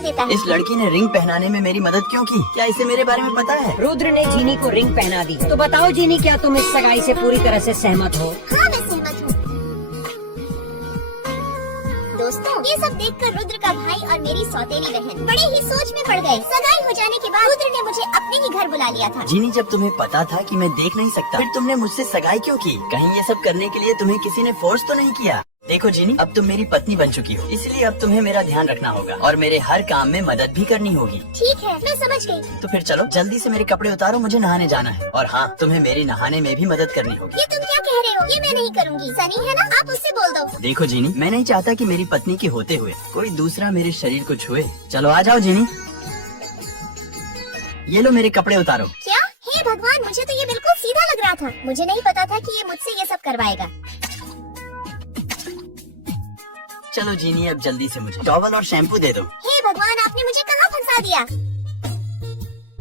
देता है। इस लड़की ने रिंग पहनाने में मेरी मदद क्यों की? क्या इसे मेरे बारे में पता है? रुद्र ने जीनी को रिंग पहना दी। तो बताओ जीनी, क्या तुम इस सगाई से पूरी तरह से सहमत हो? हाँ, मैं सहमत हूँ। दोस्तों, ये सब देखकर रुद्र का भाई और मेरी सौतेली बहन बड़े ही सोच में पड़ गए। सगाई हो जाने के बाद रुद्र ने मुझे अपने ही घर बुला लिया था। जीनी, जब तुम्हें पता था कि मैं देख नहीं सकता, फिर तुमने मुझसे सगाई क्यों की? कहीं ये सब करने के लिए तुम्हें किसी ने फोर्स तो नहीं किया? देखो जीनी, अब तुम मेरी पत्नी बन चुकी हो, इसलिए अब तुम्हें मेरा ध्यान रखना होगा और मेरे हर काम में मदद भी करनी होगी। ठीक है, मैं समझ गई। तो फिर चलो जल्दी से मेरे कपड़े उतारो, मुझे नहाने जाना है। और हाँ, तुम्हें मेरी नहाने में भी मदद करनी होगी। ये तुम क्या कह रहे हो? ये मैं नहीं करूँगी। सनी है ना, आप उससे बोल दो। देखो जीनी, मैं नहीं चाहता कि मेरी पत्नी के होते हुए कोई दूसरा मेरे शरीर को छुए। चलो आ जाओ जीनी, ये लो मेरे कपड़े उतारो। क्या? हे भगवान, मुझे तो ये बिल्कुल सीधा लग रहा था। मुझे नहीं पता था कि ये मुझसे ये सब करवाएगा। चलो जीनी, अब जल्दी से मुझे टॉवल और शैम्पू दे दो। हे भगवान, आपने मुझे कहाँ फंसा दिया?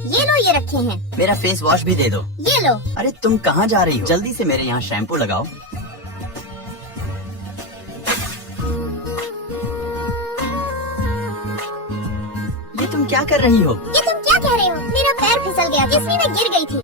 ये लो, ये रखे हैं। मेरा फेस वॉश भी दे दो। ये लो। अरे तुम कहाँ जा रही हो? जल्दी से मेरे यहाँ शैम्पू लगाओ। ये तुम क्या कर रही हो? ये तुम क्या कह रहे हो? मेरा पैर फिसल गया, इसमें मैं गिर गई थी।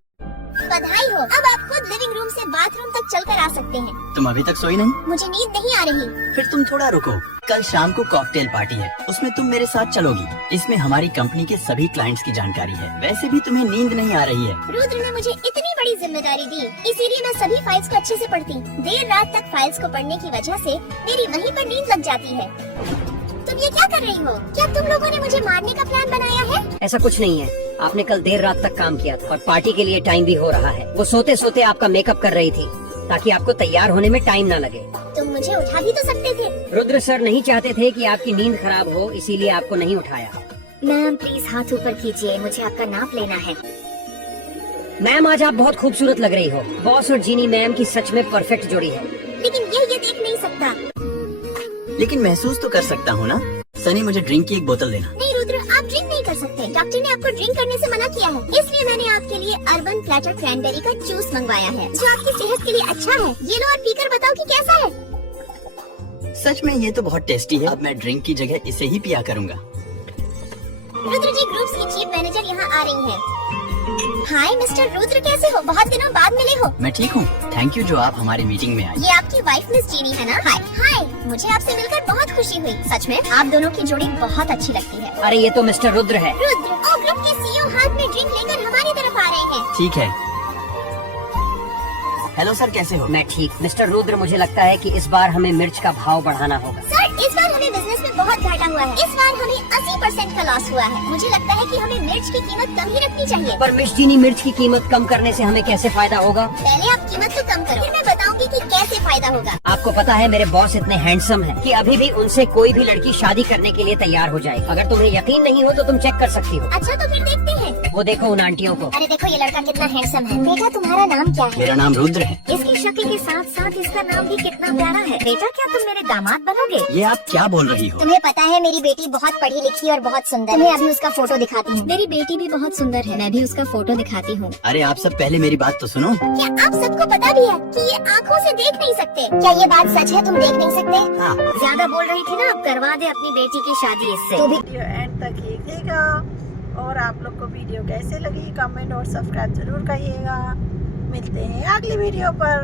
बधाई हो, अब आप खुद लिविंग रूम से बाथरूम तक चलकर आ सकते हैं। तुम अभी तक सोई नहीं? मुझे नींद नहीं आ रही। फिर तुम थोड़ा रुको, कल शाम को कॉकटेल पार्टी है, उसमें तुम मेरे साथ चलोगी। इसमें हमारी कंपनी के सभी क्लाइंट्स की जानकारी है। वैसे भी तुम्हें नींद नहीं आ रही है। रुद्र ने मुझे इतनी बड़ी जिम्मेदारी दी, इसीलिए मैं सभी फाइल्स को अच्छे से पढ़ती। देर रात तक फाइल्स को पढ़ने की वजह से मेरी वहीं पर नींद लग जाती है। तुम ये क्या कर रही हो? क्या तुम लोगों ने मुझे मारने का प्लान बनाया है? ऐसा कुछ नहीं है। आपने कल देर रात तक काम किया था और पार्टी के लिए टाइम भी हो रहा है। वो सोते सोते आपका मेकअप कर रही थी ताकि आपको तैयार होने में टाइम ना लगे। तुम मुझे उठा भी तो सकते थे। रुद्र सर नहीं चाहते थे कि आपकी नींद खराब हो, इसीलिए आपको नहीं उठाया। मैम प्लीज हाथ ऊपर कीजिए, मुझे आपका नाप लेना है। मैम, आज आप बहुत खूबसूरत लग रही हो। बॉस और जीनी मैम की सच में परफेक्ट जोड़ी है। लेकिन ये देख नहीं सकता। लेकिन महसूस तो कर सकता हूँ ना। सनी, मुझे ड्रिंक की एक बोतल देना। नहीं रुद्र, आप ड्रिंक नहीं कर सकते। डॉक्टर ने आपको ड्रिंक करने से मना किया है, इसलिए मैंने आपके लिए अर्बन प्लैटर क्रैनबेरी का जूस मंगवाया है, जो आपकी सेहत के लिए अच्छा है। ये लो और पीकर बताओ कि कैसा है। सच में ये तो बहुत टेस्टी है। अब मैं ड्रिंक की जगह इसे ही पिया करूँगा। रुद्र जी, ग्रुप्स की चीफ मैनेजर यहाँ आ रही है। हाय मिस्टर रुद्र, कैसे हो? बहुत दिनों बाद मिले हो। मैं ठीक हूँ, थैंक यू जो आप हमारी मीटिंग में आई। ये आपकी वाइफ मिस जीनी है ना? हाय हाय, मुझे आपसे मिलकर बहुत खुशी हुई। सच में आप दोनों की जोड़ी बहुत अच्छी लगती है। अरे ये तो मिस्टर रुद्र है। रुद्र और ग्रुप के सीईओ हाथ में ड्रिंक लेकर हमारी तरफ आ रहे हैं। ठीक है। हेलो सर, कैसे हो? मैं ठीक। मिस्टर रुद्र, मुझे लगता है कि इस बार हमें मिर्च का भाव बढ़ाना होगा। सर, इस बार हमें बिजनेस में बहुत घाटा हुआ है। इस बार हमें 80% का लॉस हुआ है। मुझे लगता है कि हमें मिर्च की कीमत कम ही रखनी चाहिए। पर मिस जीनी, मिर्च की कीमत कम करने से हमें कैसे फायदा होगा? पहले आप कीमत तो कम करो, फिर मैं बताऊंगी कि कैसे फायदा होगा। आपको पता है मेरे बॉस इतने हैंडसम हैं कि अभी भी उनसे कोई भी लड़की शादी करने के लिए तैयार हो जाए। अगर तुम्हें यकीन नहीं हो तो तुम चेक कर सकती हो। अच्छा, तो फिर देखते हैं। वो देखो उन आंटियों को। अरे देखो, ये लड़का कितना हैंडसम है। बेटा, तुम्हारा नाम क्या है? मेरा नाम रुद्र है। इसकी शक्ल के साथ साथ इसका नाम भी कितना प्यारा है। बेटा, क्या तुम मेरे दामाद बनोगे? ये आप क्या बोल रही हो? तुम्हें पता है मेरी बेटी बहुत पढ़ी लिखी और बहुत सुंदर है। तुम्हें अभी उसका फोटो दिखाती हूँ। मेरी बेटी भी बहुत सुंदर है, मैं भी उसका फोटो दिखाती हूँ। अरे आप सब पहले मेरी बात तो सुनो। क्या आप सबको पता भी है कि ये आँखों से देख नहीं सकते? क्या ये बात सच है? तुम देख नहीं सकते? हाँ। ज्यादा बोल रही थी ना, अब करवा दे अपनी बेटी की शादी इससे। तो वीडियो एंड तक देखिएगा और आप लोग को वीडियो कैसे लगी कमेंट और सब्सक्राइब जरूर करिएगा। मिलते हैं अगली वीडियो पर।